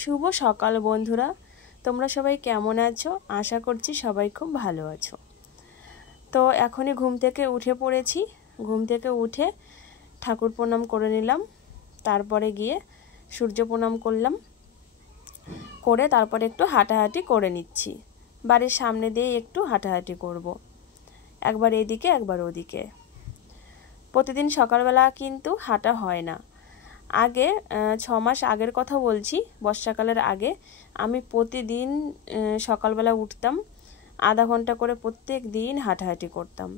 শুভ সকাল বন্ধুরা, তোমরা সবাই কেমন আছো? আশা করছি সবাই খুব ভালো আছো। তো এখনই ঘুম থেকে উঠে পড়েছি। ঘুম থেকে উঠে ঠাকুর প্রণাম করে নিলাম, তারপরে গিয়ে সূর্য প্রণাম করলাম, করে তারপরে একটু হাঁটাহাঁটি করে নিচ্ছি। বাড়ির সামনে দিয়ে একটু হাঁটাহাঁটি করব, একবার এদিকে একবার ওদিকে। প্রতিদিন সকালবেলা কিন্তু হাঁটা হয় না। আগে 6 মাস আগের কথা বলছি, বর্ষাকালের আগে আমি প্রতিদিন সকালবেলা উঠতাম, আধা ঘন্টা করে প্রত্যেক দিন হাঁটাহাঁটি করতাম।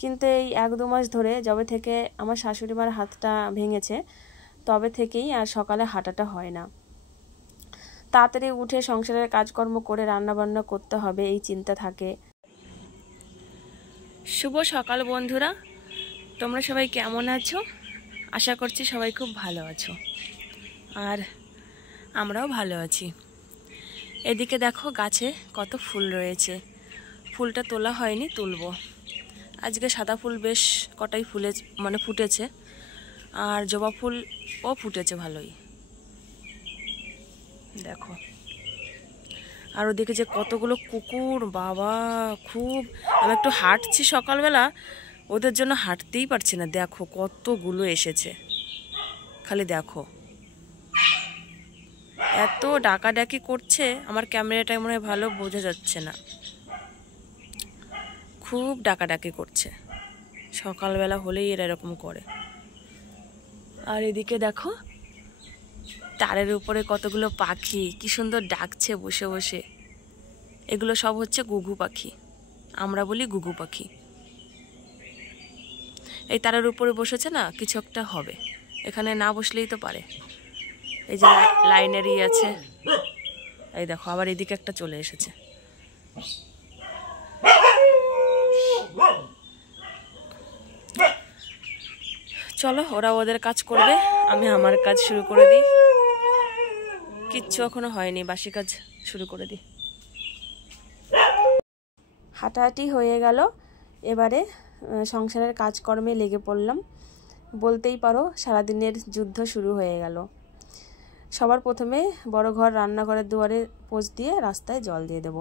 কিন্তু এই 1-2 মাস ধরে যবে থেকে আমার শাশুড়ি মার হাতটা ভেঙেছে, তবে থেকেই আর সকালে হাঁটাটা হয় না। তাড়াতাড়ি উঠে সংসারের কাজকর্ম করে রান্নাবান্না করতে হবে, এই চিন্তা থাকে। শুভ সকাল বন্ধুরা, তোমরা সবাই কেমন আছো? আশা করছি সবাই খুব ভালো আছো, আর আমরাও ভালো আছি। এদিকে দেখো গাছে কত ফুল রয়েছে, ফুলটা তোলা হয়নি, তুলবো। আজকে সাদা ফুল বেশ কটাই ফুটেছে, আর জবা ফুলও ফুটেছে ভালোই, দেখো। আর ওদিকে যে কতগুলো কুকুর, বাবা খুব। আমি একটু হাঁটছি সকালবেলা, ওদের জন্য হাঁটতেই পারছি না, দেখো কতগুলো এসেছে, খালি দেখো এত ডাকাডাকি করছে। আমার ক্যামেরাটা মনে হয় ভালো বোঝা যাচ্ছে না, খুব ডাকাডাকি করছে। সকালবেলা হলেই এরা এরকম করে। আর এদিকে দেখো তারের উপরে কতগুলো পাখি কি সুন্দর ডাকছে বসে বসে। এগুলো সব হচ্ছে ঘুঘু পাখি, আমরা বলি ঘুঘু পাখি। এই তারের উপরে বসেছে না, কিছু একটা হবে। এখানে না বসলেই তো পারে। এই যে লাইনেরই আছে, এই দেখো আবার এদিকে একটা চলে এসেছে। চলো, ওরা ওদের কাজ করবে, আমি আমার কাজ শুরু করে দিই। কিচ্ছু এখনো হয়নি, বাসি কাজ শুরু করে দিই। হাঁটাহাঁটি হয়ে গেল, এবারে সংসারের কাজকর্মে লেগে পড়লাম। বলতেই পারো সারাদিনের যুদ্ধ শুরু হয়ে গেল। সবার প্রথমে বড় ঘর রান্নাঘরের দুয়ারে পোঁছ দিয়ে রাস্তায় জল দিয়ে দেব।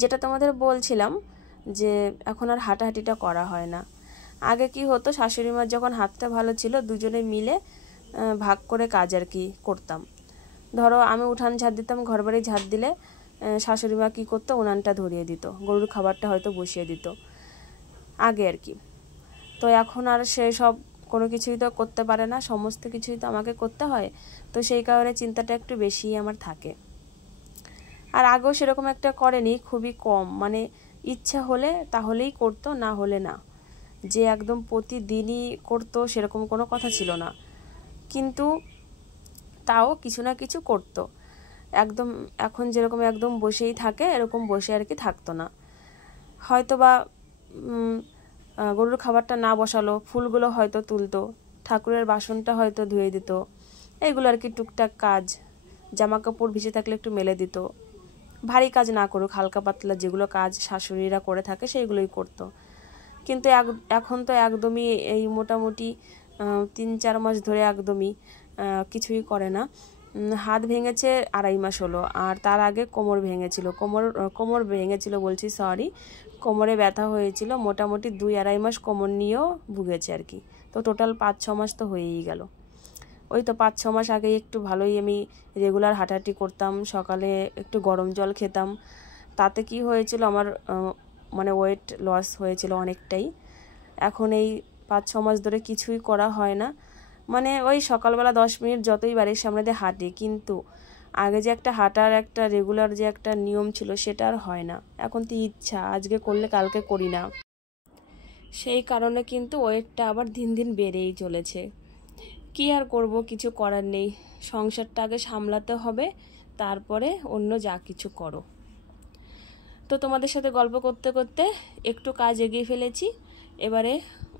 যেটা তোমাদের বলছিলাম যে এখন আর হাঁটাহাঁটিটা করা হয় না। আগে কি হতো, শাশুড়ি মার যখন হাতটা ভালো ছিল, দুজনে মিলে ভাগ করে কাজ আর কি করতাম। ধরো আমি উঠান ঝাড় দিতাম, ঘর বাড়ি ঝাড় দিলে শাশুড়ি মা কী করতো, উনানটা ধরিয়ে দিত, গরুর খাবারটা হয়তো বসিয়ে দিত আগে আর কি। তো এখন আর সেই সব কোনো কিছুই তো করতে পারে না, সমস্ত কিছুই তো আমাকে করতে হয়। তো সেই কারণে চিন্তাটা একটু বেশি আমার থাকে। আর আগেও সেরকম একটা করেনি, খুবই কম, মানে ইচ্ছা হলে তাহলেই করতো, না হলে না। যে একদম প্রতিদিনই করতো সেরকম কোনো কথা ছিল না, কিন্তু তাও কিছু না কিছু করতো। একদম এখন যেরকম একদম বসেই থাকে, এরকম বসে আর কি থাকতো না। হয়তো বা গরুর খাবারটা না বসালো, ফুলগুলো হয়তো তুলতো, ঠাকুরের বাসনটা হয়তো ধুয়ে দিত, এইগুলো আর কি টুকটাক কাজ। জামা কাপড় ভিজে থাকলে একটু মেলে দিত। ভারী কাজ না করুক, হালকা পাতলা যেগুলো কাজ শাশুড়িরা করে থাকে সেইগুলোই করতো। কিন্তু এখন তো একদমই এই মোটামুটি 3-4 মাস ধরে একদমই কিছুই করে না। হাত ভেঙেছে 2.5 মাস হলো, আর তার আগে কোমর ভেঙেছিল, কোমর ভেঙেছিল বলছি সরি, কোমরে ব্যথা হয়েছিল। মোটামুটি 2-2.5 মাস কোমর নিয়েও ভুগেছে আর কি। তো টোটাল 5-6 মাস তো হয়েই গেল। ওই তো 5-6 মাস আগে একটু ভালোই আমি রেগুলার হাঁটাহাঁটি করতাম, সকালে একটু গরম জল খেতাম। তাতে কি হয়েছিল, আমার মানে ওয়েট লস হয়েছিল অনেকটাই। এখন এই 5-6 মাস ধরে কিছুই করা হয় না, মানে ওই সকালবেলা 10 মিনিট যতই বাড়ির সামনে দিয়ে হাঁটি, কিন্তু আগে যে একটা হাঁটার একটা রেগুলার যে একটা নিয়ম ছিল সেটা আর হয় না। এখন তো ইচ্ছা, আজকে করলে কালকে করি না, সেই কারণে কিন্তু ওয়েটটা আবার দিন দিন বেড়েই চলেছে। কি আর করব, কিছু করার নেই। সংসারটা আগে সামলাতে হবে, তারপরে অন্য যা কিছু করো। তো তোমাদের সাথে গল্প করতে করতে একটু কাজ এগিয়ে ফেলেছি। এবারে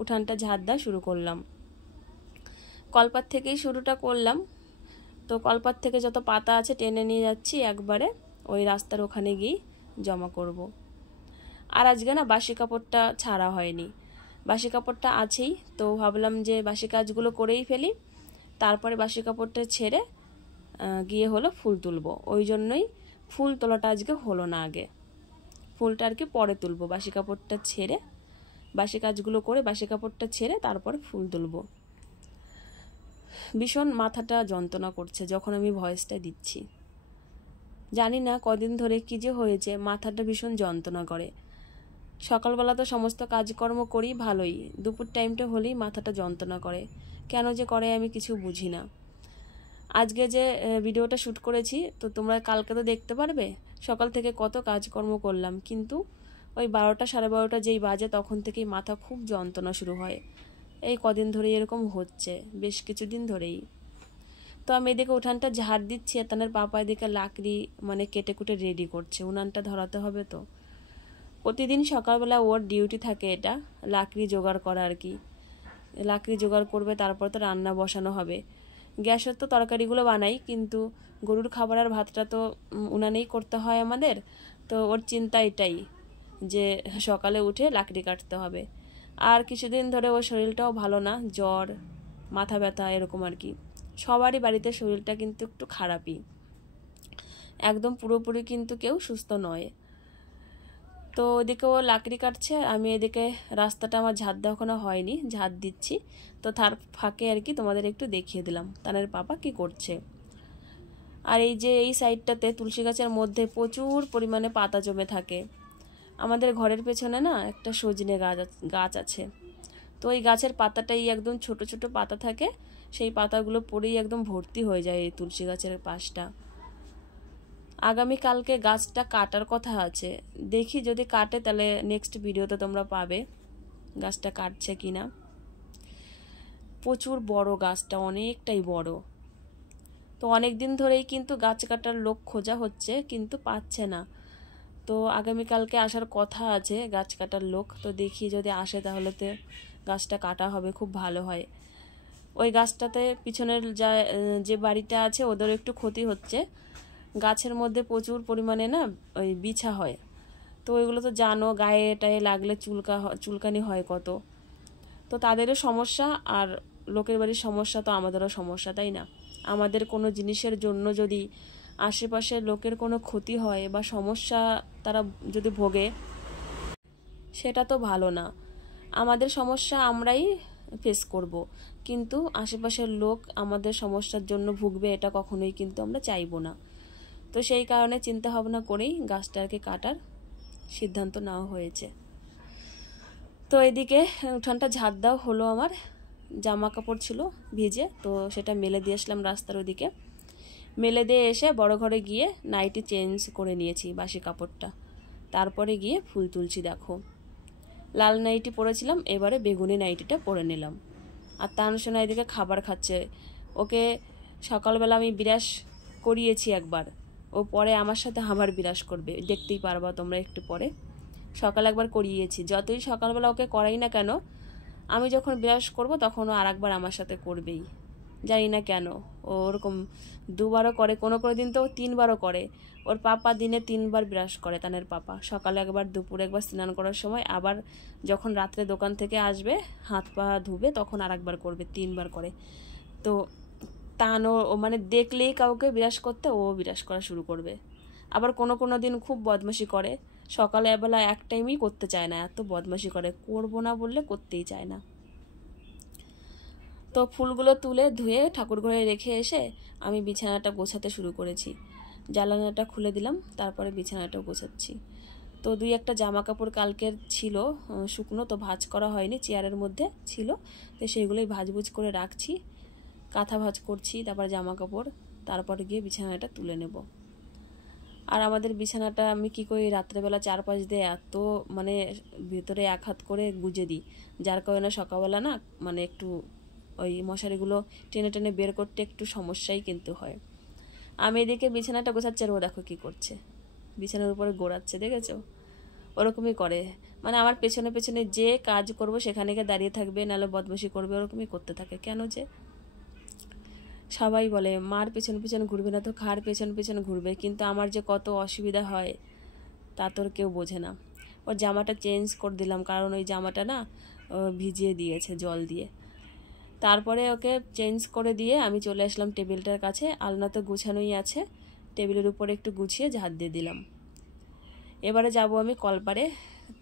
উঠানটা ঝাড় দেওয়া শুরু করলাম। কলপাত থেকেই শুরুটা করলাম। তো কলপাত থেকে যত পাতা আছে টেনে নিয়ে যাচ্ছি একবারে ওই রাস্তার ওখানে গিয়ে জমা করব। আর আজকে না বাসি কাপড়টা ছাড়া হয়নি, বাসি কাপড়টা আছেই। তো ভাবলাম যে বাসি কাজগুলো করেই ফেলি, তারপরে বাসি কাপড়টা ছেড়ে গিয়ে হলো ফুল তুলবো। ওই জন্যই ফুল তোলাটা আজকে হলো না, আগে ফুলটা আর কি পরে তুলবো। বাসি কাপড়টা ছেড়ে, বাসি কাজগুলো করে বাসি কাপড়টা ছেড়ে তারপরে ফুল তুলবো। ভীষণ মাথাটা যন্ত্রণা করছে যখন আমি ভয়েসটা দিচ্ছি। জানি না কদিন ধরে কী যে হয়েছে, মাথাটা ভীষণ যন্ত্রণা করে। সকালবেলা তো সমস্ত কাজকর্ম করি ভালোই, দুপুর টাইমটা হলেই মাথাটা যন্ত্রণা করে। কেন যে করে আমি কিছু বুঝি না। আজকে যে ভিডিওটা শ্যুট করেছি তো তোমরা কালকে তো দেখতে পারবে সকাল থেকে কত কাজকর্ম করলাম, কিন্তু ওই 12টা সাড়ে 12টা যেই বাজে তখন থেকেই মাথা খুব যন্ত্রণা শুরু হয়। এই কদিন ধরেই এরকম হচ্ছে, বেশ কিছুদিন ধরেই। তো আমি এদিকে উঠানটা ঝাড় দিচ্ছি, তানের পাপা এদিকে লাকড়ি মানে কেটে কুটে রেডি করছে, উনানটা ধরাতে হবে। তো প্রতিদিন সকালবেলা ওর ডিউটি থাকে এটা লাকড়ি জোগাড় করা আর কি। লাকড়ি জোগাড় করবে, তারপর তো রান্না বসানো হবে। গ্যাসের তো তরকারিগুলো বানাই, কিন্তু গরুর খাবার আর ভাতটা তো উনানেই করতে হয় আমাদের। তো ওর চিন্তা এটাই যে সকালে উঠে লাকড়ি কাটতে হবে। আর কিছুদিন ধরে ওর শরীরটাও ভালো না, জ্বর, মাথা ব্যথা এরকম আর কি। সবারই বাড়িতে শরীরটা কিন্তু একটু খারাপই, একদম পুরোপুরি কিন্তু কেউ সুস্থ নয়। তো ওদিকে ও লাকড়ি কাটছে, আমি এদিকে রাস্তাটা আমার ঝাড় দেওয়া এখনো হয়নি, ঝাড় দিচ্ছি। তো তার ফাঁকে আর কি তোমাদের একটু দেখিয়ে দিলাম তানের পাপা কি করছে। আর এই যে এই সাইডটাতে তুলসী গাছের মধ্যে প্রচুর পরিমাণে পাতা জমে থাকে। আমাদের ঘরের পেছনে না একটা সজনে গাছ আছে। তো ওই গাছের পাতাটাই একদম ছোট ছোট পাতা থাকে, সেই পাতাগুলো পড়েই একদম ভর্তি হয়ে যায় এই তুলসী গাছের পাশটা। আগামীকালকে গাছটা কাটার কথা আছে, দেখি যদি কাটে তাহলে নেক্সট ভিডিওতে তোমরা পাবে গাছটা কাটছে কিনা। প্রচুর বড় গাছটা, অনেকটাই বড়। তো অনেক দিন ধরেই কিন্তু গাছ কাটার লোক খোঁজা হচ্ছে, কিন্তু পাচ্ছে না। তো আগামীকালকে আসার কথা আছে গাছ কাটার লোক। তো দেখি যদি আসে তাহলে তো গাছটা কাটা হবে, খুব ভালো হয়। ওই গাছটাতে পিছনের যে বাড়িটা আছে ওদেরও একটু ক্ষতি হচ্ছে। গাছের মধ্যে প্রচুর পরিমাণে না ওই বিছা হয়। তো ওইগুলো তো জানো, গায়ে টায়ে লাগলে চুলকানি হয় কত। তো তাদেরও সমস্যা, আর লোকের বাড়ির সমস্যা তো আমাদেরও সমস্যা, তাই না? আমাদের কোনো জিনিসের জন্য যদি আশেপাশের লোকের কোনো ক্ষতি হয় বা সমস্যা তারা যদি ভোগে, সেটা তো ভালো না। আমাদের সমস্যা আমরাই ফেস করব, কিন্তু আশেপাশের লোক আমাদের সমস্যার জন্য ভুগবে এটা কখনোই কিন্তু আমরা চাইবো না। তো সেই কারণে চিন্তা ভাবনা করেই গাছটাকে কাটার সিদ্ধান্ত নেওয়া হয়েছে। তো এদিকে উঠানটা ঝাড় দেওয়া হলো, আমার জামা কাপড় ছিল ভিজে, তো সেটা মেলে দিয়ে আসলাম রাস্তার ওদিকে। মেলে দিয়ে এসে বড় ঘরে গিয়ে নাইটি চেঞ্জ করে নিয়েছি, বাসি কাপড়টা। তারপরে গিয়ে ফুল তুলছি। দেখো, লাল নাইটি পরেছিলাম, এবারে বেগুনি নাইটিটা পরে নিলাম। আর তানসোনা এদিকে খাবার খাচ্ছে। ওকে সকালবেলা আমি বিরাস করিয়েছি একবার, ও পরে আমার সাথে আবার বিরাস করবে, দেখতেই পারবা তোমরা একটু পরে। সকাল একবার করিয়েছি, যতই সকালবেলা ওকে করাই না কেন, আমি যখন বিরাস করব তখন ও আর একবার আমার সাথে করবেই। জানি না কেন ও ওরকম দুবারও করে, কোনো কোনো দিন তো 3বারও করে। ওর পাপা দিনে 3বার ব্রাশ করে, তানের পাপা। সকালে একবার, দুপুরে একবার, স্নান করার সময়, আবার যখন রাত্রে দোকান থেকে আসবে হাত পা ধুবে তখন আর একবার করবে, 3বার করে। তো তানও মানে দেখলেই কাউকে বিরাস করতে ও বিরাস করা শুরু করবে। আবার কোনো কোনো দিন খুব বদমাশি করে, সকালে বেলা এক টাইমই করতে চায় না, এত বদমাশি করে, করবো না বললে করতেই চায় না। তো ফুলগুলো তুলে ধুয়ে ঠাকুর ঘরে রেখে এসে আমি বিছানাটা গোছাতে শুরু করেছি। জানালাটা খুলে দিলাম, তারপরে বিছানাটাও গোছাচ্ছি। তো 2-1টা জামা কাপড় কালকের ছিল শুকনো, তো ভাঁজ করা হয়নি, চেয়ারের মধ্যে ছিল, তো সেইগুলোই ভাঁজভুজ করে রাখছি। কাঁথা ভাঁজ করছি, তারপর জামা কাপড়, তারপরে গিয়ে বিছানাটা তুলে নেব। আর আমাদের বিছানাটা আমি কি করি, রাত্রেবেলা 4-5 দিয়ে এত মানে ভিতরে 1 হাত করে গুজে দিই, যার কারণে সকালবেলা না মানে একটু ওই মশারিগুলো টেনে টেনে বের করতে একটু সমস্যাই কিন্তু হয়। আমি এদিকে বিছানাটা গোছাচ্ছি, আর ও দেখো কী করছে, বিছানার উপরে গোড়াচ্ছে, দেখেছো? ওরকমই করে, মানে আমার পেছনে পেছনে যে কাজ করব সেখানে গিয়ে দাঁড়িয়ে থাকবে, নাহলে বদমাশি করবে, ওরকমই করতে থাকে। কেন যে সবাই বলে মার পেছন পেছন ঘুরবে না তো খার পেছন পেছন ঘুরবে, কিন্তু আমার যে কত অসুবিধা হয় তা তোর কেউ বোঝে না। ওর জামাটা চেঞ্জ করে দিলাম, কারণ ওই জামাটা না ভিজিয়ে দিয়েছে জল দিয়ে। তারপরে ওকে চেঞ্জ করে দিয়ে আমি চলে আসলাম টেবিলটার কাছে। আলনা তো গুছানোই আছে, টেবিলের উপরে একটু গুছিয়ে ঝাড় দিয়ে দিলাম। এবারে যাব আমি কলপারে।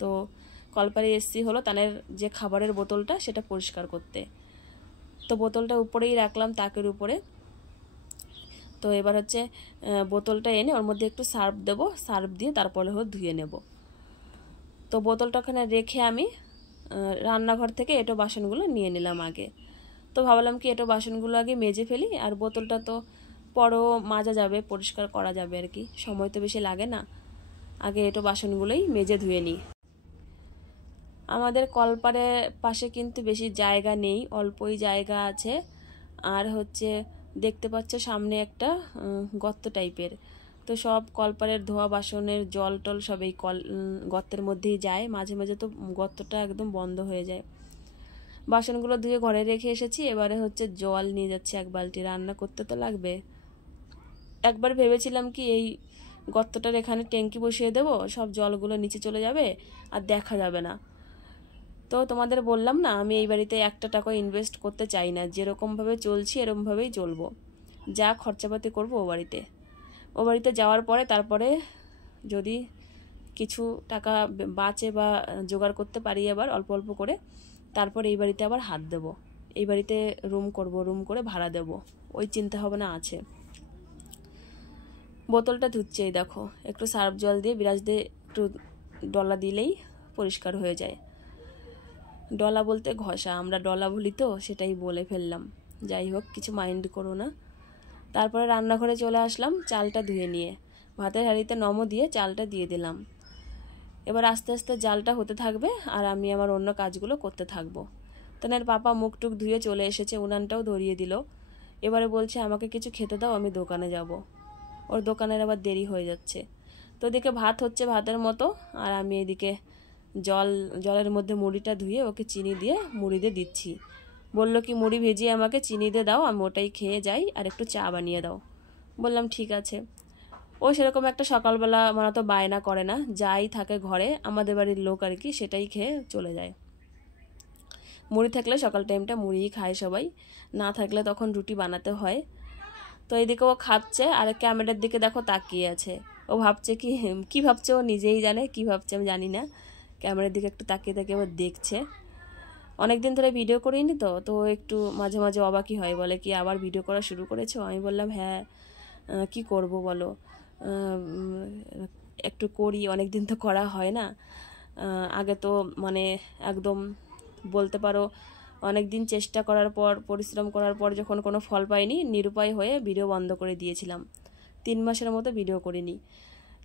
তো কলপারে এসছি হলো তানের যে খাবারের বোতলটা সেটা পরিষ্কার করতে। তো বোতলটা উপরেই রাখলাম তাকের উপরে। তো এবার হচ্ছে বোতলটা এনে ওর মধ্যে একটু সার্ফ দেবো, সার্ফ দিয়ে তারপরে ধুয়ে নেব। তো বোতলটা ওখানে রেখে আমি রান্নাঘর থেকে এঁটো বাসনগুলো নিয়ে নিলাম আগে। তো ভাবলাম কি এঁটো বাসনগুলো আগে মেজে ফেলি, আর বোতলটা তো পরও মাজা যাবে, পরিষ্কার করা যাবে আর কি, সময় তো বেশি লাগে না। আগে এঁটো বাসনগুলোই মেজে ধুয়ে নিই। আমাদের কলপারে পাশে কিন্তু বেশি জায়গা নেই, অল্পই জায়গা আছে। আর হচ্ছে দেখতে পাচ্ছ সামনে একটা গর্ত টাইপের। তো সব কলপারের ধোয়া বাসনের জল টল সব এই গর্তের মধ্যেই যায়। মাঝে মাঝে তো গর্তটা একদম বন্ধ হয়ে যায়। বাসনগুলো ধুয়ে ঘরে রেখে এসেছি। এবারে হচ্ছে জল নিয়ে যাচ্ছি 1 বালতি, রান্না করতে তো লাগবে। একবার ভেবেছিলাম কি এই গর্তটার এখানে ট্যাঙ্কি বসিয়ে দেব, সব জলগুলো নিচে চলে যাবে আর দেখা যাবে না। তো তোমাদের বললাম না, আমি এই বাড়িতে 1 টাকা ইনভেস্ট করতে চাই না। যেরকমভাবে চলছি এরকমভাবেই চলবো, যা খরচাপাতি করবো ও বাড়িতে যাওয়ার পরে তারপরে যদি কিছু টাকা বাঁচে বা জোগাড় করতে পারি আবার অল্প অল্প করে, তারপর এই বাড়িতে আবার হাত দেব। এই বাড়িতে রুম করব, রুম করে ভাড়া দেব, ওই চিন্তা ভাবনা আছে। বোতলটা ধুচ্ছে, এই দেখো একটু সার্ফ জল দিয়ে বিরাজ দিয়ে একটু ডলা দিলেই পরিষ্কার হয়ে যায়। ডলা বলতে ঘষা, আমরা ডলা বলি তো সেটাই বলে ফেললাম। যাই হোক, কিছু মাইন্ড করো না। তারপরে রান্নাঘরে চলে আসলাম চালটা ধুয়ে নিয়ে, ভাতের হাঁড়িতে নমো দিয়ে চালটা দিয়ে দিলাম। এবার আস্তে আস্তে জালটা হতে থাকবে আর আমি আমার অন্য কাজগুলো করতে থাকবো। তনের পাপা মুখ টুক ধুয়ে চলে এসেছে, উনানটাও ধরিয়ে দিল। এবারে বলছে আমাকে কিছু খেতে দাও, আমি দোকানে যাব। ওর দোকানের আবার দেরি হয়ে যাচ্ছে। তো এদিকে ভাত হচ্ছে ভাতের মতো, আর আমি এদিকে জলের মধ্যে মুড়িটা ধুয়ে ওকে চিনি দিয়ে মুড়ি দিয়ে দিচ্ছি। বললো কি মুড়ি ভেজিয়ে আমাকে চিনি দিয়ে দাও, আমি ওটাই খেয়ে যাই, আর একটু চা বানিয়ে দাও। বললাম ঠিক আছে। ও সেরকম একটা সকালবেলা মানে তো বায়না করে না, যাই থাকে ঘরে আমাদের বাড়ির লোক আর কি, সেটাই খেয়ে চলে যায়। মুড়ি থাকলে সকাল টাইমটা মুড়িই খায় সবাই, না থাকলে তখন রুটি বানাতে হয়। তো এইদিকে ও খাচ্ছে আর ক্যামেরার দিকে দেখো তাকিয়ে আছে। ও ভাবছে কি ভাবছে, ও নিজেই জানে কি ভাবছে, আমি জানি না। ক্যামেরার দিকে একটু তাকিয়ে তাকিয়ে ও দেখছে। অনেকদিন ধরে ভিডিও করিনি তো তো একটু মাঝে মাঝে অবাকই হয়, বলে কি আবার ভিডিও করা শুরু করেছো? আমি বললাম হ্যাঁ, কি করব বলো, একটু করি, অনেক দিন তো করা হয় না। আগে তো মানে একদম বলতে পারো অনেক দিন চেষ্টা করার পর, পরিশ্রম করার পর যখন কোনো ফল পাইনি, নিরুপায় হয়ে ভিডিও বন্ধ করে দিয়েছিলাম। 3 মাসের মতো ভিডিও করিনি।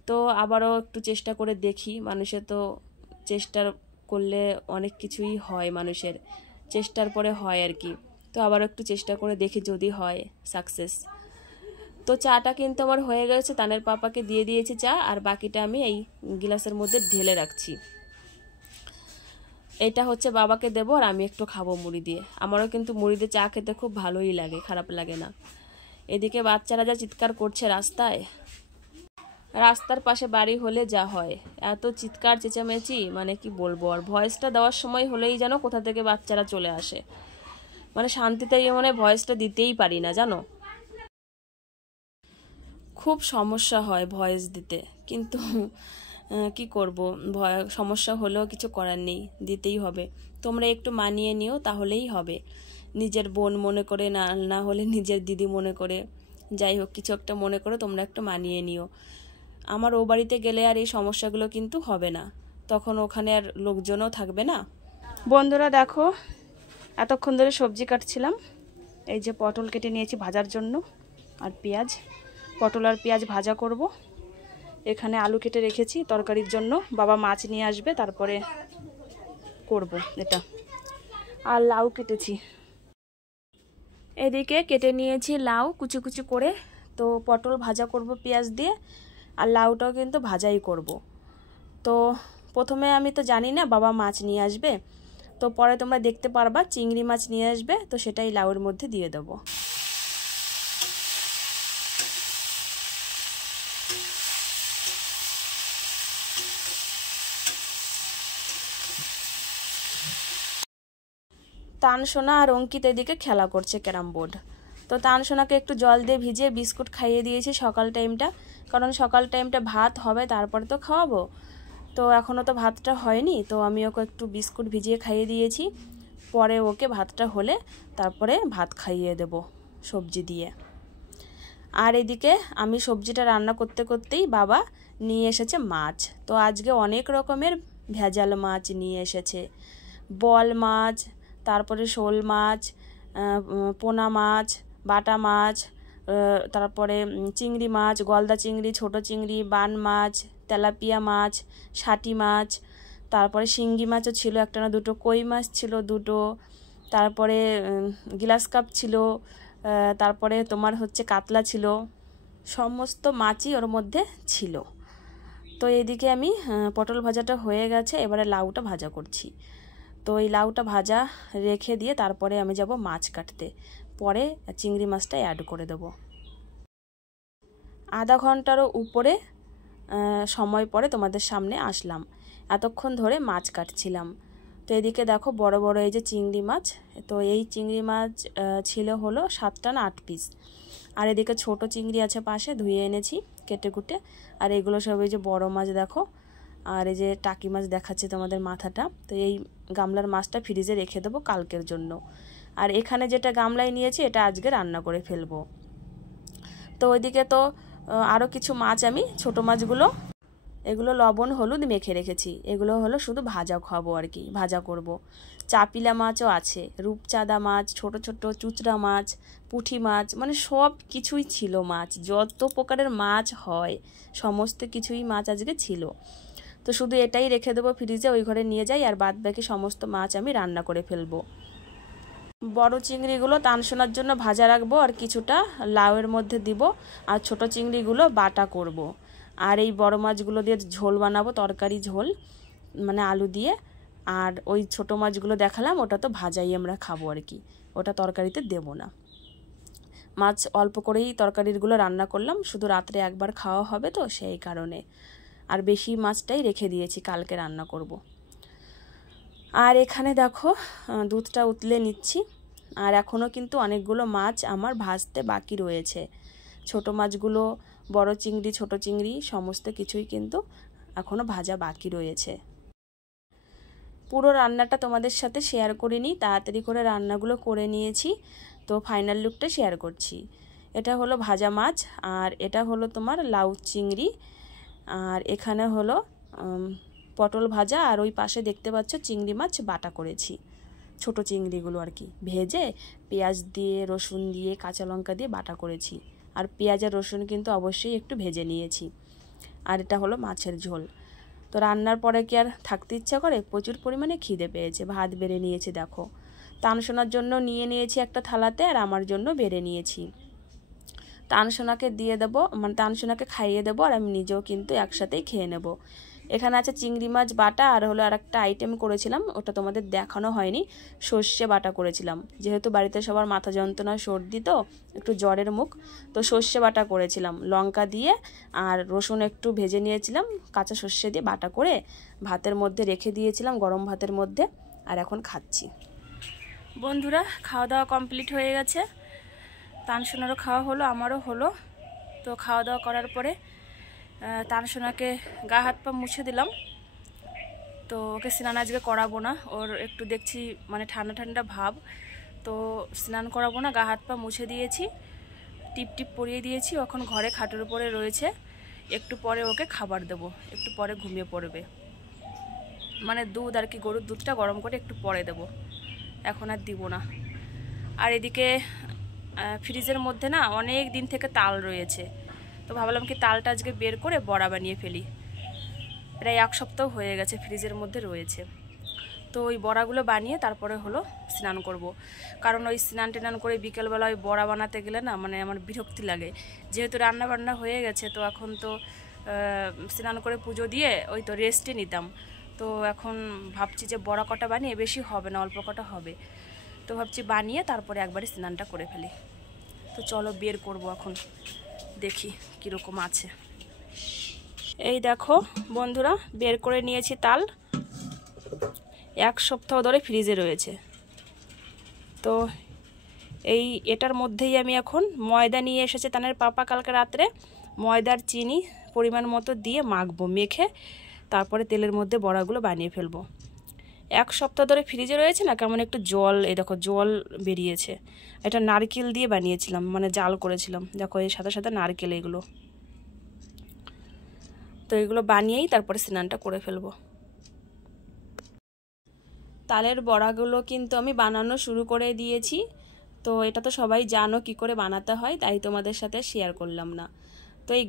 তো আবারও একটু চেষ্টা করে দেখি, মানুষের তো চেষ্টার করলে অনেক কিছুই হয়, মানুষের চেষ্টার পরে হয় আর কি। তো আবারও একটু চেষ্টা করে দেখি যদি হয় সাকসেস। তো চাটা কিন্তু আমার হয়ে গেছে, তানের পাপাকে দিয়ে দিয়েছি চা, আর বাকিটা আমি এই গ্লাসের মধ্যে ঢেলে রাখছি। এটা হচ্ছে বাবাকে দেবো আর আমি একটু খাবো মুড়ি দিয়ে। আমারও কিন্তু মুড়ি দিয়ে চা খেতে খুব ভালোই লাগে, খারাপ লাগে না। এদিকে বাচ্চারা যা চিৎকার করছে রাস্তার পাশে বাড়ি হলে যা হয়, এত চিৎকার চেঁচামেচি মানে কি বলবো। আর ভয়েসটা দেওয়ার সময় হলেই যেন কোথা থেকে বাচ্চারা চলে আসে, মানে শান্তিতে মানে ভয়েসটা দিতেই পারি না জানো, খুব সমস্যা হয় ভয়েস দিতে। কিন্তু কি করব, সমস্যা হলেও কিছু করার নেই, দিতেই হবে। তোমরা একটু মানিয়ে নিও, তাহলেই হবে। নিজের বোন মনে করে, না হলে নিজের দিদি মনে করে, যাই হোক কিছু একটা মনে করে তোমরা একটু মানিয়ে নিও। আমার ও বাড়িতে গেলে আর এই সমস্যাগুলো কিন্তু হবে না, তখন ওখানে আর লোকজনও থাকবে না। বন্ধুরা দেখো, এতক্ষণ ধরে সবজি কাটছিলাম। এই যে পটল কেটে নিয়েছি ভাজার জন্য, আর পেঁয়াজ, পটল আর পেঁয়াজ ভাজা করব। এখানে আলু কেটে রেখেছি তরকারির জন্য, বাবা মাছ নিয়ে আসবে তারপরে করব এটা। আর লাউ কেটেছি, এদিকে কেটে নিয়েছি লাউ কুচি কুচি করে। তো পটল ভাজা করব পেঁয়াজ দিয়ে, আর লাউটাও কিন্তু ভাজাই করব। তো প্রথমে আমি তো জানি না বাবা মাছ নিয়ে আসবে, তো পরে তোমরা দেখতে পারবা চিংড়ি মাছ নিয়ে আসবে, তো সেটাই লাউয়ের মধ্যে দিয়ে দেবো। তানসোনা আর অঙ্কিত এদিকে খেলা করছে ক্যারাম বোর্ড। তো তানসোনাকে একটু জল দিয়ে ভিজিয়ে বিস্কুট খাইয়ে দিয়েছি সকাল টাইমটা, কারণ সকাল টাইমটা ভাত হবে তারপরে তো খাওয়াবো। তো এখনও তো ভাতটা হয়নি, তো আমি ওকে একটু বিস্কুট ভিজিয়ে খাইয়ে দিয়েছি। পরে ওকে ভাতটা হলে তারপরে ভাত খাইয়ে দেব সবজি দিয়ে। আর এদিকে আমি সবজিটা রান্না করতে করতেই বাবা নিয়ে এসেছে মাছ। তো আজকে অনেক রকমের ভেজাল মাছ নিয়ে এসেছে, বল মাছ, তারপরে শোল মাছ, পোনা মাছ, বাটা মাছ, তারপরে চিংড়ি মাছ, গলদা চিংড়ি, ছোট চিংড়ি, বান মাছ, তেলাপিয়া মাছ, শাটি মাছ, তারপরে শিঙ্গি মাছও ছিল একটা না দুটো, কই মাছ ছিল দুটো, তারপরে গ্লাস কাপ ছিল, তারপরে তোমার হচ্ছে কাতলা ছিল, সমস্ত মাছই ওর মধ্যে ছিল। তো এইদিকে আমি পটল ভাজাটা হয়ে গেছে, এবারে লাউটা ভাজা করছি। তো এই লাউটা ভাজা রেখে দিয়ে তারপরে আমি যাব মাছ কাটতে, পরে চিংড়ি মাছটা অ্যাড করে দেব। আধা ঘন্টারও উপরে সময় পরে তোমাদের সামনে আসলাম, এতক্ষণ ধরে মাছ কাটছিলাম। তো এদিকে দেখো বড় বড় এই যে চিংড়ি মাছ, তো এই চিংড়ি মাছ ছিল হলো 7টা না 8 পিস। আর এদিকে ছোট চিংড়ি আছে পাশে, ধুয়ে এনেছি কেটে কুটে। আর এগুলো সব এই যে বড় মাছ দেখো, আর এই যে টাকি মাছ দেখাচ্ছে তোমাদের মাথাটা। তো এই গামলার মাছটা ফ্রিজে রেখে দেবো কালকের জন্য। আর এখানে যেটা গামলায় নিয়েছি এটা আজকে রান্না করে ফেলবো। তো ওইদিকে তো আরও কিছু মাছ আমি ছোট মাছগুলো এগুলো লবণ হলুদ মেখে রেখেছি, এগুলো হলো শুধু ভাজা খাবো আর কি, ভাজা করব। চাপিলা মাছও আছে, রূপচাঁদা মাছ, ছোট ছোট চুচড়া মাছ, পুঁটি মাছ, মানে সব কিছুই ছিল মাছ, যত প্রকারের মাছ হয় সমস্ত কিছুই মাছ আজকে ছিল। তো শুধু এটাই রেখে দেবো ফ্রিজে, ওই ঘরে নিয়ে যাই, আর বাদ বাকি সমস্ত মাছ আমি রান্না করে ফেলবো। বড় চিংড়িগুলো তানসোনার জন্য ভাজা রাখবো, আর কিছুটা লাউয়ের মধ্যে দিব, আর ছোট চিংড়িগুলো বাটা করব। আর এই বড় মাছগুলো দিয়ে ঝোল বানাবো, তরকারি ঝোল, মানে আলু দিয়ে। আর ওই ছোট মাছগুলো দেখালাম ওটা তো ভাজাই আমরা খাবো আর কি, ওটা তরকারিতে দেব না। মাছ অল্প করেই তরকারিগুলো রান্না করলাম, শুধু রাত্রে একবার খাওয়া হবে তো সেই কারণে। আর বেশি মাছটাই রেখে দিয়েছি, কালকে রান্না করব। আর এখানে দেখো দুধটা উতলে নিচ্ছি। আর এখনও কিন্তু অনেকগুলো মাছ আমার ভাজতে বাকি রয়েছে, ছোট মাছগুলো, বড় চিংড়ি, ছোট চিংড়ি, সমস্ত কিছুই কিন্তু এখনও ভাজা বাকি রয়েছে। পুরো রান্নাটা তোমাদের সাথে শেয়ার করিনি, তাড়াতাড়ি করে রান্নাগুলো করে নিয়েছি, তো ফাইনাল লুকটা শেয়ার করছি। এটা হলো ভাজা মাছ, আর এটা হলো তোমার লাউ চিংড়ি, আর এখানে হলো পটল ভাজা, আর ওই পাশে দেখতে পাচ্ছ চিংড়ি মাছ বাটা করেছি, ছোট চিংড়িগুলো আর কি ভেজে পেঁয়াজ দিয়ে, রসুন দিয়ে, কাঁচা লঙ্কা দিয়ে বাটা করেছি। আর পেঁয়াজ আর রসুন কিন্তু অবশ্যই একটু ভেজে নিয়েছি। আর এটা হলো মাছের ঝোল। তো রান্নার পরে কি আর থাকতে ইচ্ছা করে, প্রচুর পরিমাণে খিদে পেয়েছে, ভাত বেড়ে নিয়েছি দেখো। তানসোনার জন্য নিয়ে নিয়েছি একটা থালাতে, আর আমার জন্য বেড়ে নিয়েছি। তানসোনাকে দিয়ে দেবো, মানে তানসোনাকে খাইয়ে দেবো, আর আমি নিজেও কিন্তু একসাথেই খেয়ে নেব। এখানে আছে চিংড়ি মাছ বাটা, আর হলো আর একটা আইটেম করেছিলাম, ওটা তোমাদের দেখানো হয়নি, সর্ষে বাটা করেছিলাম। যেহেতু বাড়িতে সবার মাথা যন্ত্রণা, সর্দি, তো একটু জ্বরের মুখ, তো সর্ষে বাটা করেছিলাম লঙ্কা দিয়ে, আর রসুন একটু ভেজে নিয়েছিলাম, কাঁচা সর্ষে দিয়ে বাটা করে ভাতের মধ্যে রেখে দিয়েছিলাম, গরম ভাতের মধ্যে। আর এখন খাচ্ছি। বন্ধুরা, খাওয়া দাওয়া কমপ্লিট হয়ে গেছে, তানসোনারও খাওয়া হলো, আমারও হলো। তো খাওয়া দাওয়া করার পরে তানসোনাকে গা হাত পা মুছে দিলাম। তো ওকে স্নান আজকে করাবো না, ওর একটু দেখছি মানে ঠান্ডা ঠান্ডা ভাব, তো স্নান করাবো না, গা হাত পা মুছে দিয়েছি, টিপ টিপ পরিয়ে দিয়েছি। এখন ঘরে খাটের উপরে রয়েছে, একটু পরে ওকে খাবার দেবো, একটু পরে ঘুমিয়ে পড়বে। মানে দুধ আর কি, গরুর দুধটা গরম করে একটু পরে দেবো, এখন আর দিব না। আর এদিকে ফ্রিজের মধ্যে না অনেক দিন থেকে তাল রয়েছে, তো ভাবলাম কি তালটা আজকে বের করে বড়া বানিয়ে ফেলি। প্রায় 1 সপ্তাহ হয়ে গেছে ফ্রিজের মধ্যে রয়েছে, তো ওই বড়াগুলো বানিয়ে তারপরে হলো স্নান করব। কারণ ওই স্নান টেনান করে বিকেলবেলা ওই বড়া বানাতে গেলে না মানে আমার বিরক্তি লাগে। যেহেতু রান্না বান্না হয়ে গেছে, তো এখন তো স্নান করে পুজো দিয়ে ওই তো রেস্টে নিতাম। তো এখন ভাবছি যে বড়া কটা বানিয়ে, বেশি হবে না, অল্প কটা হবে, তো ভাবছি বানিয়ে তারপরে একবারে স্নানটা করে ফেলি। তো চলো বের করব এখন, দেখি কীরকম আছে। এই দেখো বন্ধুরা, বের করে নিয়েছি তাল, 1 সপ্তাহ ধরে ফ্রিজে রয়েছে। তো এটার মধ্যেই আমি এখন ময়দা নিয়ে এসেছে তানের পাপা কালকে রাত্রে, ময়দার চিনি পরিমাণ মতো দিয়ে মাখবো, মেখে তারপরে তেলের মধ্যে বড়াগুলো বানিয়ে ফেলবো। 1 সপ্তাহ ধরে ফ্রিজে রয়েছে না, কেমন একটু জল, এই দেখো জল বেরিয়েছে। এটা নারকেল দিয়ে বানিয়েছিলাম, মানে জাল করেছিলাম, দেখো এর সাথে সাথে নারকেল এগুলো। তো এগুলো বানিয়েই তারপরে স্নানটা করে ফেলবো। তালের বড়াগুলো কিন্তু আমি বানানো শুরু করে দিয়েছি। তো এটা তো সবাই জানো কি করে বানাতে হয়, তাই তোমাদের সাথে শেয়ার করলাম না। তো এই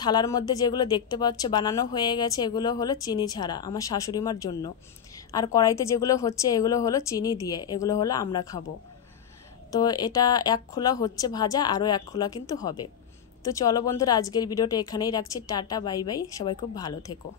থালার মধ্যে যেগুলো দেখতে পাচ্ছ বানানো হয়ে গেছে, এগুলো হলো চিনি ছাড়া আমার শাশুড়িমার জন্য। আর কড়াইতে যেগুলো হচ্ছে এগুলো হলো চিনি দিয়ে, এগুলো হলো আমরা খাবো। তো এটা 1 খোলা হচ্ছে ভাজা, আরও 1 খোলা কিন্তু হবে। তো চলো বন্ধুরা, আজকের ভিডিওটা এখানেই রাখছি। টাটা, বাই বাই, সবাই খুব ভালো থেকো।